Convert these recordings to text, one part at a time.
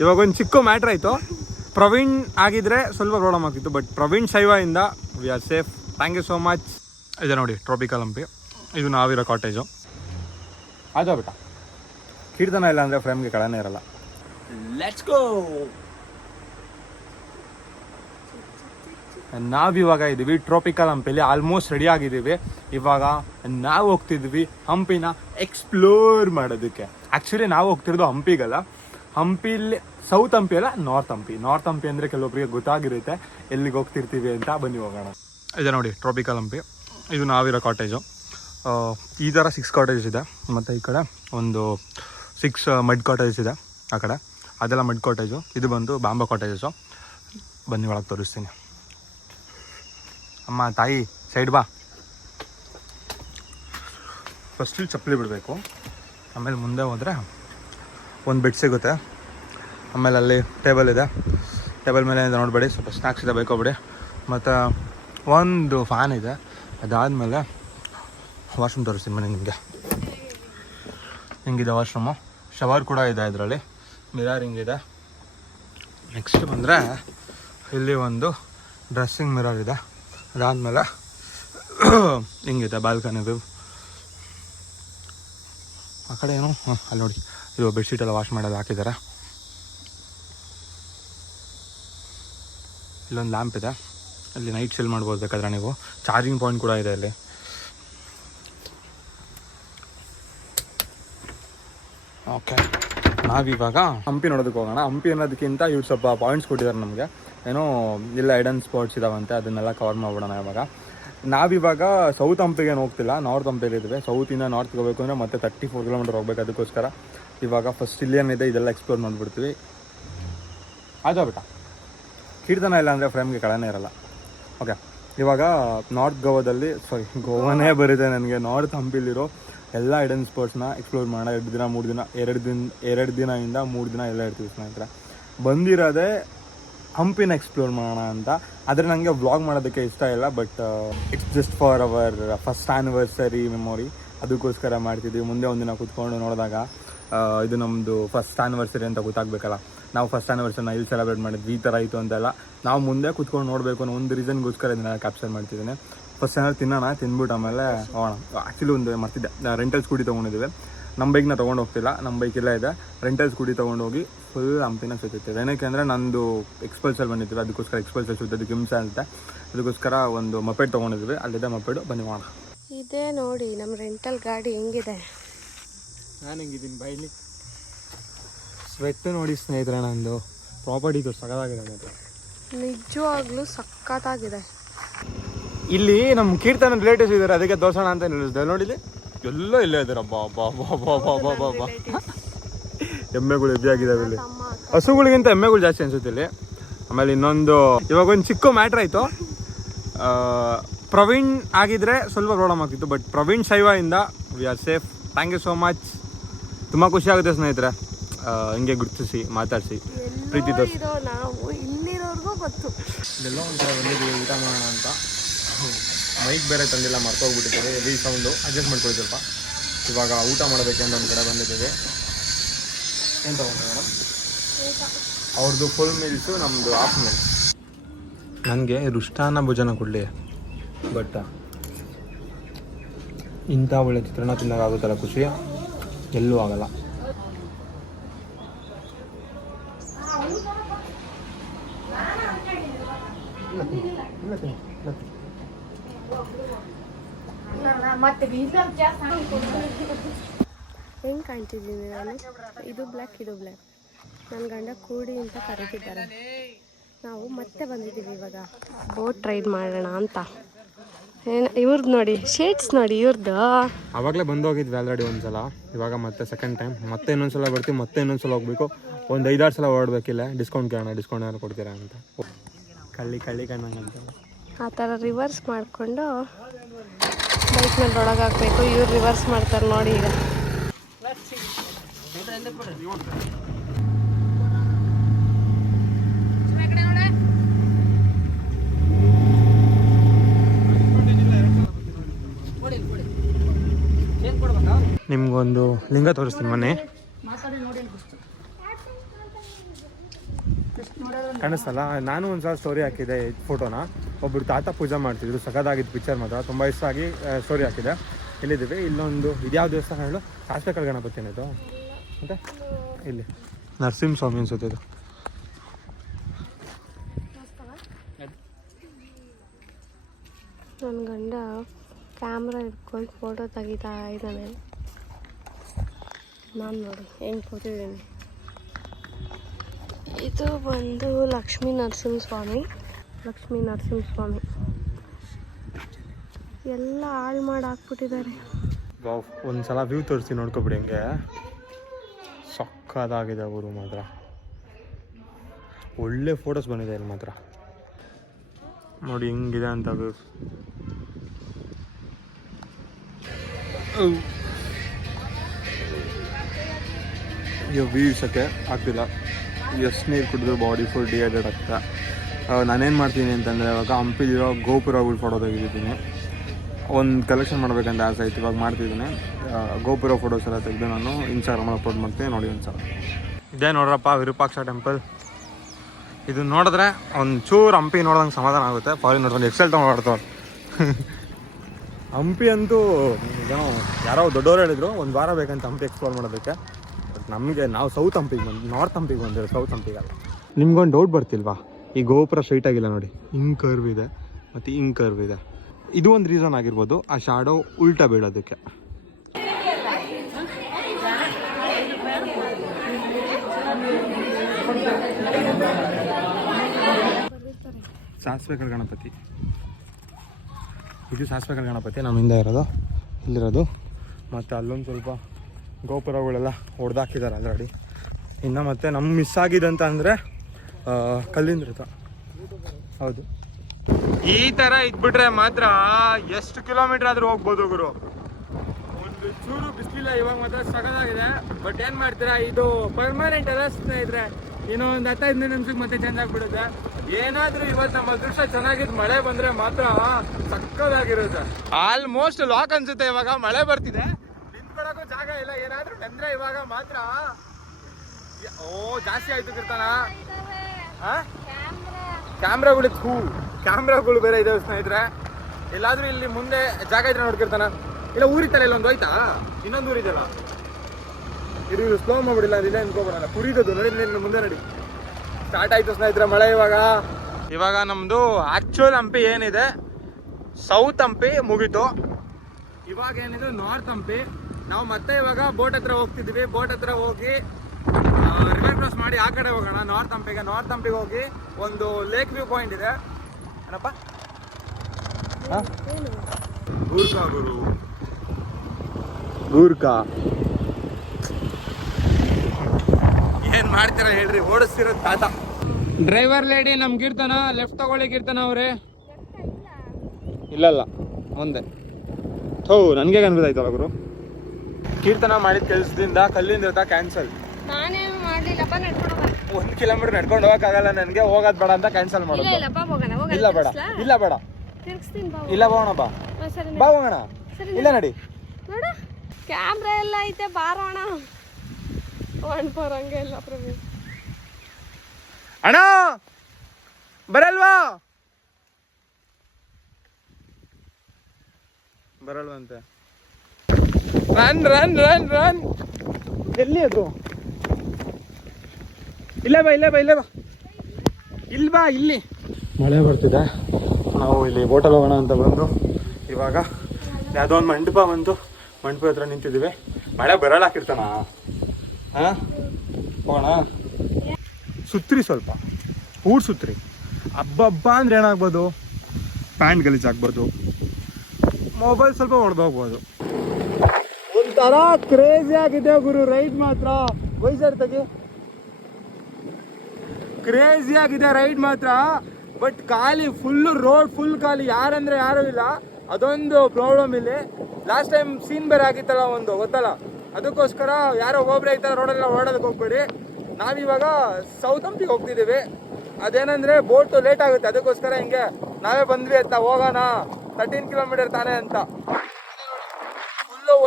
ಇವಾಗ ಒಂದು ಚಿಕ್ಕ ಮ್ಯಾಟ್ರ್ ಆಯಿತು. ಪ್ರವೀಣ್ ಆಗಿದ್ರೆ ಸ್ವಲ್ಪ ಪ್ರಾಬ್ಲಮ್ ಆಗ್ತಿತ್ತು ಬಟ್ ಪ್ರವೀಣ್ ಶೈವ ಇಂದ we are safe thank you so much ಇದೆ ನೋಡಿ ಟ್ರಾಪಿಕಲ್ ಹಂಪಿ ಇದು ನಾವಿರೋ ಕಾಟೇಜು ಆಜಾ ಬೇಟ ಕೀರ್ತನ ಇಲ್ಲ ಅಂದರೆ ಫ್ರೇಮ್ಗೆ ಕಳನೇ ಇರಲ್ಲ. ಲೆಟ್ಸ್ ಗೋ ನಾವಿವಾಗ ಇದ್ದೀವಿ ಟ್ರಾಪಿಕಲ್ ಹಂಪಿಲಿ ಆಲ್ಮೋಸ್ಟ್ ರೆಡಿ ಆಗಿದ್ದೀವಿ ಇವಾಗ ನಾವು ಹೋಗ್ತಿದ್ವಿ ಹಂಪಿನ ಎಕ್ಸ್ಪ್ಲೋರ್ ಮಾಡೋದಕ್ಕೆ. ಆ್ಯಕ್ಚುಲಿ ನಾವು ಹೋಗ್ತಿರೋದು ಹಂಪಿಗಲ್ಲ. ಹಂಪಿಲಿ ಸೌತ್ ಹಂಪಿ ಅಲ್ಲ ನಾರ್ತ್ ಹಂಪಿ ನಾರ್ತ್ ಹಂಪಿ ಅಂದರೆ ಕೆಲವೊಬ್ಬರಿಗೆ ಗೊತ್ತಾಗಿರುತ್ತೆ ಎಲ್ಲಿಗೆ ಹೋಗ್ತಿರ್ತೀವಿ ಅಂತ ಬನ್ನಿ ಹೋಗೋಣ. ಇದೆ ನೋಡಿ ಟ್ರಾಪಿಕಲ್ ಹಂಪಿ ಇದು ನಾವಿರೋ ಕಾಟೇಜು ಈ ಥರ ಸಿಕ್ಸ್ ಕಾಟೇಜ್ ಇದೆ. ಮತ್ತು ಈ ಕಡೆ ಒಂದು ಸಿಕ್ಸ್ ಮಡ್ ಕಾಟೇಜ್ ಇದೆ ಆ ಕಡೆ. ಅದೆಲ್ಲ ಮಡ್ ಕಾಟೇಜು ಇದು ಬಂದು ಬಾಂಬಾ ಕಾಟೇಜಸ್ಸು ಬನ್ನಿ ಒಳಗೆ ತೋರಿಸ್ತೀನಿ. ಅಮ್ಮ, ತಾಯಿ ಸೈಡ್ ಬಾ. ಫಸ್ಟ್ ಚಪ್ಪಲಿ ಬಿಡಬೇಕು. ಆಮೇಲೆ ಮುಂದೆ ಹೋದರೆ ಒಂದು ಬೆಡ್ ಸಿಗುತ್ತೆ. ಆಮೇಲೆ ಅಲ್ಲಿ ಟೇಬಲ್ ಇದೆ. ಟೇಬಲ್ ಮೇಲೆ ನೋಡಬೇಡಿ, ಸ್ವಲ್ಪ ಸ್ನ್ಯಾಕ್ಸ್ ಇದೆ ಬೇಕೋಬೇಡಿ ಮತ್ತು ಒಂದು ಫ್ಯಾನ್ ಇದೆ. ಅದಾದಮೇಲೆ ವಾಶ್ರೂಮ್ ತೋರಿಸ್ತೀನಿ ಮನೆ ನಿಮಗೆ. ಹಿಂಗಿದೆ ವಾಶ್ರೂಮು ಶವರ್ ಕೂಡ ಇದೆ ಇದರಲ್ಲಿ. ಮಿರರಿಂಗ್ ಇದೆ ನೆಕ್ಸ್ಟ್ ಬಂದರೆ ಇಲ್ಲಿ ಒಂದು ಡ್ರೆಸ್ಸಿಂಗ್ ಮಿರರ್ ಇದೆ. ಅದಾದಮೇಲೆ ಹಿಂಗಿದೆ ಬಾಲ್ಕನಿ ವ್ಯೂ ಆ ಕಡೆ ಏನು? ಹಾಂ ಅಲ್ಲಿ ನೋಡಿ. ಇದು ಬೆಡ್ಶೀಟ್ ಎಲ್ಲ ವಾಶ್ ಮಾಡೋದು ಹಾಕಿದ್ದಾರೆ. ಇಲ್ಲೊಂದು ಲ್ಯಾಂಪ್ ಇದೆ. ಅಲ್ಲಿ ನೈಟ್ ಸೆಲ್ ಮಾಡ್ಬೋದು ಬೇಕಾದ್ರೆ ನೀವು. ಚಾರ್ಜಿಂಗ್ ಪಾಯಿಂಟ್ ಕೂಡ ಇದೆ ಅಲ್ಲಿ. ಓಕೆ ನಾವಿವಾಗ ಹಂಪಿ ನೋಡೋದಕ್ಕೆ ಹೋಗೋಣ. ಹಂಪಿ ಅನ್ನೋದಕ್ಕಿಂತ ಇವ್ರು ಸ್ವಲ್ಪ ಪಾಯಿಂಟ್ಸ್ ಕೊಟ್ಟಿದ್ದಾರೆ ನಮಗೆ. ಏನೋ ಇಲ್ಲ ಐಡನ್ ಸ್ಪಾಟ್ಸ್ ಇದಾವಂತೆ, ಅದನ್ನೆಲ್ಲ ಕವರ್ ಮಾಡ್ಬಿಡೋಣ ಇವಾಗ. ನಾವಿವಾಗ ಸೌತ್ ಹಂಪಿಗೆ ಏನು ಹೋಗ್ತಿಲ್ಲ ನಾರ್ತ್ ಹಂಪಿಯಲ್ಲಿ ಇದ್ದೀವಿ ಸೌತಿಂದ ನಾರ್ತ್ಗೆ ಹೋಗಬೇಕು ಅಂದರೆ ಮತ್ತೆ ತರ್ಟಿ ಫೋರ್ ಕಿಲೋಮೀಟರ್ ಹೋಗ್ಬೇಕು ಅದಕ್ಕೋಸ್ಕರ. ಇವಾಗ ಫಸ್ಟ್ ಇಲ್ಲಿ ಏನಿದೆ ಇದೆಲ್ಲ ಎಕ್ಸ್ಪ್ಲೋರ್ ಮಾಡಿಬಿಡ್ತೀವಿ. ಆಜಾ ಬೇಟ ಕೀರ್ತನ ಇಲ್ಲ ಅಂದರೆ ಫ್ರೇಮ್ಗೆ ಕಳನೇ ಇರಲ್ಲ. ಓಕೆ ಇವಾಗ ನಾರ್ತ್ ಗೋವಾದಲ್ಲಿ ಸಾರಿ ಗೋವಾನೇ ಬರಿದೆ ನನಗೆ. ನಾರ್ತ್ ಹಂಪಿಲಿರೋ ಎಲ್ಲ ಹಿಡನ್ ಸ್ಪಾಟ್ಸ್ನ ಎಕ್ಸ್ಪ್ಲೋರ್ ಮಾಡೋಣ ಎರಡು ದಿನ, ಮೂರು ದಿನ, ಎರಡು ದಿನ, ಎರಡು ದಿನದಿಂದ ಮೂರು ದಿನ ಎಲ್ಲ ಇರ್ತೀವಿ ಸ್ನೇಹಿತರ. ಬಂದಿರೋದೆ ಹಂಪಿನ ಎಕ್ಸ್ಪ್ಲೋರ್ ಮಾಡೋಣ ಅಂತ. ಆದರೆ ನನಗೆ ವ್ಲಾಗ್ ಮಾಡೋದಕ್ಕೆ ಇಷ್ಟ ಇಲ್ಲ but it's just for our first anniversary memory ಅದಕ್ಕೋಸ್ಕರ ಮಾಡ್ತಿದ್ವಿ. ಮುಂದೆ ಒಂದಿನ ಕೂತ್ಕೊಂಡು ನೋಡಿದಾಗ ಇದು ನಮ್ಮದು ಫಸ್ಟ್ ಆ್ಯನಿವರ್ಸರಿ ಅಂತ ಗೊತ್ತಾಗಬೇಕಲ್ಲ. ನಾವು ಫಸ್ಟ್ ಆ್ಯನಿವರ್ಸರಿನ ಇಲ್ಲಿ ಸೆಲೆಬ್ರೇಟ್ ಮಾಡಿದ್ವಿ, ಈ ಥರ ಆಯಿತು ಅಂತೆಲ್ಲ. ನಾವು ಮುಂದೆ ಕೂತ್ಕೊಂಡು ನೋಡಬೇಕು ಅನ್ನೋ ಒಂದು ರೀಸನ್ಗೋಸ್ಕರ ಇದನ್ನ ಕ್ಯಾಪ್ಚರ್ ಮಾಡ್ತಿದ್ದೀನಿ. ಫಸ್ಟ್ ಏನಾದ್ರು ತಿನ್ನೋಣ ತಿಂದ್ಬಿಟ್ಟು ಆಮೇಲೆ ಹೋಗೋಣ. ಆ್ಯಕ್ಚುಲಿ ಒಂದು ಮರ್ತಿದ್ದೆ. ರೆಂಟಲ್ ಸ್ಕೂಟಿ ತೊಗೊಂಡಿದ್ದೀವಿ. ನಮ್ಮ ಬೈಕ್ನ ತೊಗೊಂಡು ಹೋಗ್ತಿಲ್ಲ ನಮ್ಮ ಬೈಕ್ ಇಲ್ಲ ಇದೆ. ರೆಂಟಲ್ ಸ್ಕೂಟಿ ತೊಗೊಂಡೋಗಿ ಫುಲ್ ಹಂಪಿನ ಸುತ್ತಿರ್ತೀವಿ ಏನಕ್ಕೆ ಅಂದರೆ ನಂದು ಎಕ್ಸ್ಪಲ್ಸಲ್ಲಿ ಬಂದಿದ್ದೀವಿ ಅದಕ್ಕೋಸ್ಕರ ಎಕ್ಸ್ಪಲ್ಸಲ್ಲಿ ಸುತ್ತೋದಕ್ಕೆ ಹಿಂಸೆ ಅಂತ. ಅದಕ್ಕೋಸ್ಕರ ಒಂದು ಮಪೆಡ್ ತೊಗೊಂಡಿದ್ವಿ ಅಲ್ಲಿದೆ ಮಪೆಡು ಬನ್ನಿ ಮಾಡೋಣ ಇದೇ ನೋಡಿ ನಮ್ಮ ರೆಂಟಲ್ ಗಾಡಿ ಹೆಂಗಿದೆ? ನಾನು ಹೆಂಗಿದ್ದೀನಿ ಬೈಲಿ ಸ್ವೆಟ್ ನೋಡಿ ಸ್ನೇಹಿತರೆ ನಂದು. ಪ್ರಾಪರ್ಟಿ ಇದು ಸಗದಾಗಿದೆ ನಿಜವಾಗ್ಲೂ ಸಖತ್ತಾಗಿದೆ. ಇಲ್ಲಿ ನಮ್ಮ ಕೀರ್ತನ ರಿಲೇಟಿವ್ಸ್ ಇದ್ದಾರೆ ಅದಕ್ಕೆ ತೋರ್ಸೋಣ ಅಂತ ನಿಲ್ಲಿಸಿದೆ. ನೋಡಿಲಿ ಎಲ್ಲ ಇಲ್ಲೇ ಇದ್ದಾರೆ. ಬಾ ಬಾ ಬಾ ಬಾ ಬಾ ಬಾ ಬಾ ಬಾ ಎಮ್ಮೆಗಳು ಆಗಿದಾವೆ ಇಲ್ಲಿ. ಹಸುಗಳಿಗಿಂತ ಎಮ್ಮೆಗಳು ಜಾಸ್ತಿ ಅನ್ಸುತ್ತೆ ಇಲ್ಲಿ. ಆಮೇಲೆ ಇನ್ನೊಂದು ಇವಾಗ ಒಂದು ಚಿಕ್ಕ ಮ್ಯಾಟ್ರ್ ಆಯಿತು. ಪ್ರವೀಣ್ ಆಗಿದ್ರೆ ಸ್ವಲ್ಪ ಪ್ರಾಬ್ಲಮ್ ಆಗ್ತಿತ್ತು ಬಟ್ ಪ್ರವೀಣ್ ಶೈವ ಇಂದ we are safe thank you so much ತುಂಬ ಖುಷಿ ಆಗುತ್ತೆ ಸ್ನೇಹಿತರೆ. ಹಿಂಗೆ ಗುರುತಿಸಿ ಮಾತಾಡಿಸಿ. ಪ್ರೀತಿ ಬಂದಿದ್ದೀವಿ ಊಟ ಮಾಡೋಣ ಅಂತ. ಮೈಕ್ ಬೇರೆ ತಂದಿಲ್ಲ ಮರ್ತೋಗ್ಬಿಟ್ಟಿದ್ದೀವಿ ಎಲ್ಲಿ ಸೌಂಡು ಅಡ್ಜಸ್ಟ್ ಮಾಡ್ಕೊಳ್ಳಿ ಸ್ವಲ್ಪ ಇವಾಗ ಊಟ ಮಾಡಬೇಕೆ ಅಂತ ಒಂದು ಕಡೆ ಬಂದಿದ್ದೀವಿ ಏನು ತಗೊಂಡು ಅವ್ರದ್ದು ಫುಲ್ ಮೀಲ್ಸು ನಮ್ಮದು ಹಾಫ್ ಮೀಲ್ಸ್ ನನಗೆ ರುಷ್ಟಾನ ಭೋಜನ ಕೊಡಲಿ ಬಟ್ ಇಂಥ ಒಳ್ಳೆ ಚಿತ್ರಣ ತಿನ್ನೋಕ್ಕಾಗುತ್ತಲ್ಲ ಖುಷಿ ಎಲ್ಲೂ ಆಗಲ್ಲ ಹೆಂಗೆ ಕಾಣ್ತಿದ್ದೀನಿ ನಾನು? ಇದು ಬ್ಲ್ಯಾಕ್ ಇದು ಬ್ಲ್ಯಾಕ್ ನನ್ನ ಗಂಡ ಕೂಡಿ ಅಂತ ಕರೀತಿದ್ದಾರೆ. ನಾವು ಮತ್ತೆ ಬಂದಿದ್ದೀವಿ ಇವಾಗ. ಬೋಟ್ ರೈಡ್ ಮಾಡೋಣ ಅಂತ. ಏನು ಇವ್ರದ್ದು ನೋಡಿ ಶೇಡ್ಸ್ ನೋಡಿ ಇವ್ರದ್ದು ಆವಾಗಲೇ ಬಂದೋಗಿದ್ವಿ ಆಲ್ರೆಡಿ ಒಂದ್ಸಲ. ಇವಾಗ ಮತ್ತೆ ಸೆಕೆಂಡ್ ಟೈಮ್ ಮತ್ತೆ ಇನ್ನೊಂದ್ಸಲ ಬರ್ತೀವಿ, ಮತ್ತೆ ಇನ್ನೊಂದ್ಸಲ ಹೋಗ್ಬೇಕು. ಒಂದು ಐದಾರು ಸಲ ಓಡಬೇಕಿಲ್ಲ. ಡಿಸ್ಕೌಂಟ್ ಕೇಳೋಣ ಡಿಸ್ಕೌಂಟ್ ಯಾರು ಕೊಡ್ತೀರಾ ಅಂತ. ಕಳ್ಳಿ ಕಳ್ಳಿ ಕಣ್ಣಂಗಂತ. ಆ ಥರ ರಿವರ್ಸ್ ಮಾಡಿಕೊಂಡು ಮೇಲೆ ಒಳಗೆ ಹಾಕ್ಬೇಕು ಇವ್ರು ರಿವರ್ಸ್ ಮಾಡ್ತಾರೆ ನೋಡಿ ಈಗ. ನಿಮ್ಗೊಂದು ಲಿಂಗ ತೋರಿಸ್ತೀನಿ ಮೊನ್ನೆ. ಕಾಣಿಸ್ತಲ್ಲ? ನಾನು ಒಂದ್ಸಲ ಸ್ಟೋರಿ ಹಾಕಿದೆ ಫೋಟೋನ ಒಬ್ಬರು ತಾತ ಪೂಜೆ ಮಾಡ್ತಿದ್ರು. ಸಖತ್ತಾಗಿದ್ದು ಪಿಕ್ಚರ್ ಮಾತ್ರ. ತುಂಬ ಇಷ್ಟ ಆಗಿ ಸ್ಟೋರಿ ಹಾಕಿದೆ ಇಲ್ಲಿದ್ದೀವಿ ಇಲ್ಲೊಂದು ಇದ್ಯಾವ ದೇವಸ್ಥಾನ ಹೇಳು? ಸಾಸ್ಬೇಕಲ್ ಗಣಪತಿ ಇದು. ಮತ್ತೆ? ಇಲ್ಲಿ. ನರಸಿಂಹಸ್ವಾಮಿ ಅನ್ಸುತ್ತೆ ಇದು. ನನ್ನ ಗಂಡ ಕ್ಯಾಮ್ರಾ ಇಟ್ಕೊಂಡು ಫೋಟೋ ತೆಗಿತಾ ಇದ್ದಾನೆ. ನಾನು ನೋಡಿ, ಹೆಂಗೆ ಕೂತಿದ್ದೀನಿ ಇದು ಬಂದು ಲಕ್ಷ್ಮೀ ನರಸಿಂಹಸ್ವಾಮಿ. ಲಕ್ಷ್ಮೀ ನರಸಿಂಹಸ್ವಾಮಿ. ಎಲ್ಲ ಹಾಳು ಮಾಡಿ ಹಾಕ್ಬಿಟ್ಟಿದ್ದಾರೆ. ಒಂದ್ಸಲ ವ್ಯೂ ತೋರಿಸಿ ನೋಡ್ಕೊಬಿಡಿ ಹಂಗೆ. ಸಕ್ಕದಾಗಿದೆ ಅವರು ಮಾತ್ರ. ಒಳ್ಳೆ ಫೋಟೋಸ್ ಬಂದಿದೆ ಇಲ್ಲಿ ಮಾತ್ರ. ನೋಡಿ ಹಿಂಗಿದೆ ಅಂತ ವ್ಯೂ ವ್ಯೂ ಸಕ್ಕೆ ಆಗ್ತಿಲ್ಲ. ಎಷ್ಟು ನೀರು ಕುಡಿದ್ರು ಬಾಡಿ ಫುಲ್ ಡಿಹೈಡ್ರೇಟ್ ಆಗ್ತಾ. ನಾನೇನು ಮಾಡ್ತೀನಿ ಅಂತಂದರೆ ಇವಾಗ ಹಂಪಿಲಿರೋ ಗೋಪುರಗಳು ಫೋಟೋ ತೆಗೆದಿದ್ದೀನಿ. ಒಂದು ಕಲೆಕ್ಷನ್ ಮಾಡಬೇಕಂತ ಆಸೆ ಆಯ್ತು ಇವಾಗ ಮಾಡ್ತಿದ್ದೀನಿ. ಗೋಪುರ ಫೋಟೋಸ್ ಎಲ್ಲ ತೆಗೆದು ನಾನು ಇನ್ಸ್ಟಾಗ್ರಾಮಲ್ಲಿ ಅಪ್ಲೋಡ್ ಮಾಡ್ತೀನಿ, ನೋಡಿ ಒಂದು ಸಲ ಇದೇ ನೋಡ್ರಪ್ಪ ವಿರೂಪಾಕ್ಷ ಟೆಂಪಲ್ ಇದು ನೋಡಿದ್ರೆ ಚೂರು ಹಂಪಿ ನೋಡ್ದಂಗೆ ಸಮಾಧಾನ ಆಗುತ್ತೆ. ಫಾರಿನ್ ನೋಡ್ಕೊಂಡು ಎಕ್ಸೆಲ್ ತೊಗೊಂಡು ಹಂಪಿ ಅಂತೂ, ಏನೋ ಯಾರೋ ದೊಡ್ಡವರು ಹೇಳಿದ್ರು, ಒಂದು ವಾರ ಬೇಕಂತ ಹಂಪಿ ಎಕ್ಸ್ಪ್ಲೋರ್ ಮಾಡೋದಕ್ಕೆ. ನಮಗೆ ನಾವು ಸೌತ್ ಹಂಪಿಗೆ ಬಂದು ನಾರ್ತ್ ಹಂಪಿಗೆ ಬಂದಿರೋ ಸೌತ್ ಹಂಪಿಗಲ್ಲ. ನಿಮ್ಗೊಂದು ಡೌಟ್ ಬರ್ತಿಲ್ವಾ? ಈ ಗೋಪುರ ಸ್ಟ್ರೈಟ್ ಆಗಿಲ್ಲ ನೋಡಿ. ಹಿಂಗೆ ಕರ್ವ್ ಇದೆ, ಮತ್ತು ಹಿಂಗೆ ಕರ್ವ್ ಇದೆ. ಇದು ಒಂದು ರೀಸನ್ ಆಗಿರ್ಬೋದು, ಆ ಶಾಡೋ ಉಲ್ಟಾ ಬೀಳೋದಕ್ಕೆ. ಸಾಸಿವೆಗಳ ಗಣಪತಿ. ಇದು ಸಾಸಿವೆಗಳ ಗಣಪತಿ, ನಮ್ಮಿಂದ ಹಿಂದೆ ಇರೋದು, ಇಲ್ಲಿರೋದು. ಮತ್ತು ಅಲ್ಲೊಂದು ಸ್ವಲ್ಪ ಗೋಪುರಗಳೆಲ್ಲ ಹೊಡೆದಾಕಿದ್ದಾರೆ ಆಲ್ರೆಡಿ ಇನ್ನು ಮತ್ತೆ ನಮ್ಮ ಮಿಸ್ ಆಗಿದೆ ಅಂತ ಅಂದರೆ ಕಲ್ಲಿನ ರಥ ಹೌದು. ಈ ಥರ ಇದ್ಬಿಟ್ರೆ ಮಾತ್ರ ಎಷ್ಟು ಕಿಲೋಮೀಟರ್ ಆದರೂ ಹೋಗ್ಬೋದು ಗುರು. ಒಂದು ಚೂರು ಬಿಸಿಲಿಲ್ಲ, ಇವಾಗ ಮಾತ್ರ ಸಗದಾಗಿದೆ. ಬಟ್ ಏನು ಮಾಡ್ತೀರಾ, ಇದು ಪರ್ಮನೆಂಟ್ ಅಲ್ಲ ಇದ್ರೆ ಇನ್ನೂ ಒಂದು ಹತ್ತು ಹದಿನೈದು ನಿಮಿಷಕ್ಕೆ ಮತ್ತೆ ಚೇಂಜ್ ಆಗ್ಬಿಡುತ್ತೆ. ಏನಾದ್ರೂ ಇವತ್ತು ನಮ್ಮ ಅದೃಷ್ಟ ಚೆನ್ನಾಗಿದ್ದು ಮಳೆ ಬಂದ್ರೆ ಮಾತ್ರ ಸಕ್ಕದಾಗಿರುತ್ತೆ. ಆಲ್ಮೋಸ್ಟ್ ಲಾಕ್ ಅನ್ಸುತ್ತೆ ಇವಾಗ, ಮಳೆ ಬರ್ತಿದೆ. ಜಾಗ ಇಲ್ಲ, ಏನಾದ್ರೂ ಅಂದ್ರೆ ಇವಾಗ ಮಾತ್ರ. ಓ, ಜಾಸ್ತಿ ಆಯ್ತು ಕಿರ್ತನ? ಕ್ಯಾಮ್ರಾಗಳು ಹೂ ಕ್ಯಾಮ್ರಾಗಳು ಬೇರೆ ಇದಾವೆ ಸ್ನೇಹಿತರೆ. ಎಲ್ಲಾದ್ರೂ ಇಲ್ಲಿ ಮುಂದೆ ಜಾಗ ಇದ್ರೆ ನೋಡ್ಕಿರ್ತಾನ ಇಲ್ಲ, ಊರಿತ್ತಲ್ಲ, ಇಲ್ಲೊಂದು ಹೋಯ್ತಾ? ಇನ್ನೊಂದು ಊರಿದೆಲ್ಲ ಇದು ಸ್ಲೋ ಮಾಡ್ಬಿಡಿಲ್ಲ ಅದಿಲ್ಲ ಅನ್ಕೋಬಾರಲ್ಲ ಕುರಿದದು ನೋಡಿ ನಿನ್ನ ಮುಂದೆ ನಡಿ. ಸ್ಟಾರ್ಟ್ ಆಯ್ತು ಸ್ನೇಹಿತರೆ, ಮಳೆ ಇವಾಗ. ಇವಾಗ ನಮ್ದು ಆಕ್ಚುಯಲ್ ಹಂಪಿ ಏನಿದೆ? ಸೌತ್ ಹಂಪಿ ಮುಗೀತು. ಇವಾಗ ಏನಿದೆ? ನಾರ್ತ್ ಹಂಪಿ. ನಾವು ಮತ್ತೆ ಇವಾಗ ಬೋಟ್ ಹತ್ರ ಹೋಗ್ತಿದ್ವಿ ಬೋಟ್ ಹತ್ರ ಹೋಗಿ ರಿವರ್ ಕ್ರಾಸ್ ಮಾಡಿ ಆ ಕಡೆ ಹೋಗೋಣ ನಾರ್ತ್ ಹಂಪಿಗೆ. ನಾರ್ತ್ ಹಂಪಿಗೆ ಹೋಗಿ ಒಂದು ಲೇಕ್ ವ್ಯೂ ಪಾಯಿಂಟ್ ಇದೆ. ಏನಪ್ಪ? ಹಾ? ಗೂರ್ಖಾ ಗುರು. ಗೂರ್ಖಾ. ಏನ್ ಮಾಡ್ತೀರಾ ಹೇಳ್ರಿ ಓಡಿಸ್ತಿರೋ ತಾತ? ಡ್ರೈವರ್ ಲೇಡಿ ನಮ್ ಕೀರ್ತನ ಲೆಫ್ಟ್ ತಗೊಳ್ಳಿ ಕೀರ್ತನ ಅವ್ರೆ. ಇಲ್ಲಲ್ಲ ಒಂದೇ. ಥೋ ನನಗೆ ಕನ್ಬಿದ್ದಾಯ್ತಲ್ಲ ಗುರು. ಕೀರ್ತನ ಮಾಡಿದ ಕೆಲಸದಿಂದ ಕಲ್ಲಿಂದ ರಥ ಕ್ಯಾನ್ಸಲ್ ನಾನೇನು ಮಾಡಲಿಲ್ಲಪ್ಪ ನಡ್ಕೊಂಡು ಹೋಗೋಣ. ಒಂದ್ ಕಿಲೋಮೀಟರ್ ನಡ್ಕೊಂಡು ಹೋಗಕ್ಕಾಗಲ್ಲ ನನಗೆ ಹೋಗೋದ್ ಬೇಡ ಅಂತ ಕ್ಯಾನ್ಸಲ್ ಇಲ್ಲ ಮಾಡೋದು ಇಲ್ಲಪ್ಪ ಹೋಗೋಣ ಹೋಗೋಣ ಇಲ್ಲ ಬೇಡ ಇಲ್ಲ ಬೇಡ. ತಿರ್ಗಿಸ್ತೀನಿ ಬಾ ಇಲ್ಲ ಹೋಗೋಣ. ಬಾ ಸರಿ ಬಾ ಹೋಗೋಣ. ಸರಿ ಇಲ್ಲ ನಡಿ. ನೋಡು. ಕ್ಯಾಮ್ರಾ ಎಲ್ಲ ಐತೆ ಬಾರೋಣ ಇಲ್ಲ ಪ್ರವೀಣ್. ಅಣ್ಣ ಬರಲ್ವಾ? ಬರಲ್ವಂತೆ. ರನ್ ರನ್ ರನ್ ರನ್ ಎಲ್ಲಿ ಅದು? ಇಲ್ಲೇ ಬಾ ಇಲ್ಲೇ ಬಾ ಇಲ್ಲೇ ಬಾ. ಇಲ್ಲಿ ಬಾ ಇಲ್ಲಿ. ಮಳೆ ಬರ್ತಿದೆ. ನಾವು ಇಲ್ಲಿ ಹೋಟೆಲ್ ಹೋಗೋಣ ಅಂತ ಬಂದು ಇವಾಗ ಯಾವುದೋ ಒಂದು ಮಂಟಪ ಬಂತು ಮಂಟಪ ಹತ್ರ ನಿಂತಿದ್ದೀವಿ. ಮಳೆ ಬರಲ್ಲ ಹಾಕಿರ್ತಾನ ಹಾಂ? ಹೋಗೋಣ. ಸುತ್ರಿ ಸ್ವಲ್ಪ. ಊರ್ ಸುತ್ರಿ. ಹಬ್ಬ ಅಂದ್ರೆ ಏನಾಗ್ಬೋದು? ಪ್ಯಾಂಟ್ ಗಲೀಜ್ ಆಗ್ಬೋದು. ಮೊಬೈಲ್ ಸ್ವಲ್ಪ ಹೊಡೆದೋಗ್ಬೋದು ಒಂಥರ ಕ್ರೇಜಿ ಆಗಿದೆ ಗುರು ರೈಡ್ ಮಾತ್ರ. ವೈಸರ್ ತಗಿ. ಕ್ರೇಜಿ ಆಗಿದೆ ರೈಡ್ ಮಾತ್ರ. ಬಟ್ ಖಾಲಿ ಫುಲ್ ರೋಡ್ ಫುಲ್ ಖಾಲಿ. ಯಾರಂದ್ರೆ ಯಾರು ಇಲ್ಲ. ಅದೊಂದು ಪ್ರಾಬ್ಲಮ್ ಇಲ್ಲಿ. ಲಾಸ್ಟ್ ಟೈಮ್ ಸೀನ್ ಬೇರೆ ಆಗಿತ್ತಲ್ಲ ಒಂದು, ಗೊತ್ತಲ್ಲ? ಅದಕ್ಕೋಸ್ಕರ ಯಾರೋ ಒಬ್ಬರೇ ಥರ ರೋಡೆಲ್ಲ ಓಡೋದಕ್ಕೆ ಹೋಗ್ಬೇಡಿ. ನಾವಿವಾಗ ಸೌತ್ ಹಂಪಿಗೆ ಹೋಗ್ತಿದ್ದೀವಿ. ಅದೇನಂದ್ರೆ ಬೋಟ್ ಲೇಟ್ ಆಗುತ್ತೆ. ಅದಕ್ಕೋಸ್ಕರ ಹಿಂಗೆ ನಾವೇ ಬಂದ್ವಿ ಅಂತ ಹೋಗೋಣ. ತರ್ಟೀನ್ ಕಿಲೋಮೀಟರ್ ತಾನೇ ಅಂತ. ಫುಲ್ಲು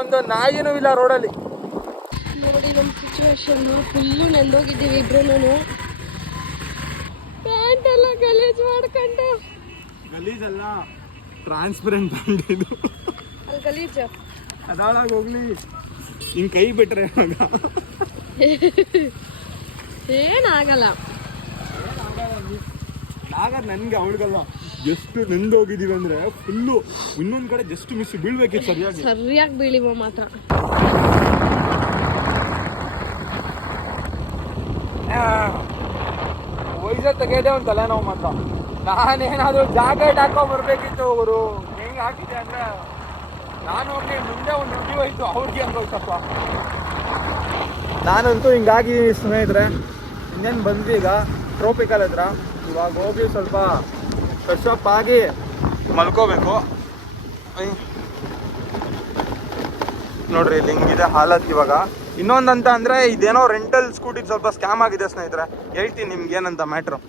ಒಂದು ನಾಯಿನೂ ಇಲ್ಲ ರೋಡಲ್ಲಿ. ನೋಡಿ ನಮ್ಮ ಸಿಚುವೇಶನ್ ಫುಲ್ಲು ನೆಂದೋಗಿದ್ದೀವಿ ಇಬ್ರು ಪ್ಯಾಂಟ್ ಎಲ್ಲ ಗಲೀಜ್ ಮಾಡ್ಕೊಂಡು. ಗಲೀಜಲ್ಲ ಟ್ರಾನ್ಸ್ಪರೆಂಟ್ ಇದು. ಅಲ್ಲಿ ಗಲೀಜ್? ಅದಾಳಾಗ ಹೋಗ್ಲಿ. ಹಿಂಗ್ ಕೈ ಬಿಟ್ರೆ ಏನಾಗಲ್ಲ. ಆಗ ನನಗೆ ಅವಳಿಗಲ್ಲ ಎಷ್ಟು ನಂದು ಹೋಗಿದೀವಿ ಅಂದ್ರೆ ಫುಲ್ಲು ಇನ್ನೊಂದ್ ಕಡೆ ಜಸ್ಟ್ ಮಿಸ್ ಬೀಳ್ಬೇಕಿತ್ತು ಸರಿಯಾಗಿ. ಸರಿಯಾಗಿ ಬೀಳಿವ ಮಾತ್ರ. ವಯಸ್ಸ ತೆಗೆಯೋದೇ ಒಂದು ತಲೆನೋವು ಮಾತ್ರ. ನಾನೇನಾದ್ರೂ ಜಾಕೆಟ್ ಹಾಕೋ ಬರ್ಬೇಕಿತ್ತು ಅವರು ಹೆಂಗ್ ಹಾಕಿದೆ ಅಂದ್ರೆ ನಾನು ಹೋಗಿ ಮುಂದೆ ಒಂದು ನುಡಿ ಹೋಯ್ತು ಅವ್ರಿಗೆ ಹಂಗೋಯ್ತಪ್ಪ ನಾನಂತೂ ಹಿಂಗಾಗಿ ಸ್ನೇಹಿತರೆ. ಇನ್ನೇನು ಬಂದ್ವಿ ಈಗ ಟ್ರೋಪಿಕಲ್ ಹತ್ರ. ಇವಾಗ ಹೋಗಿ ಸ್ವಲ್ಪ ಫ್ರೆಶ್ ಅಪ್ ಆಗಿ ಮಲ್ಕೋಬೇಕು. ನೋಡ್ರಿ, ಇಲ್ಲಿ ಹಿಂಗಿದೆ ಹಾಲತ್ ಇವಾಗ. ಇನ್ನೊಂದಂತ ಅಂದ್ರೆ ಇದೇನೋ ರೆಂಟಲ್ ಸ್ಕೂಟಿ ಸ್ವಲ್ಪ ಸ್ಕ್ಯಾಮ್ ಆಗಿದೆ ಸ್ನೇಹಿತರೆ. ಹೇಳ್ತೀನಿ ನಿಮ್ಗೆ ಏನಂತ ಮ್ಯಾಟ್ರು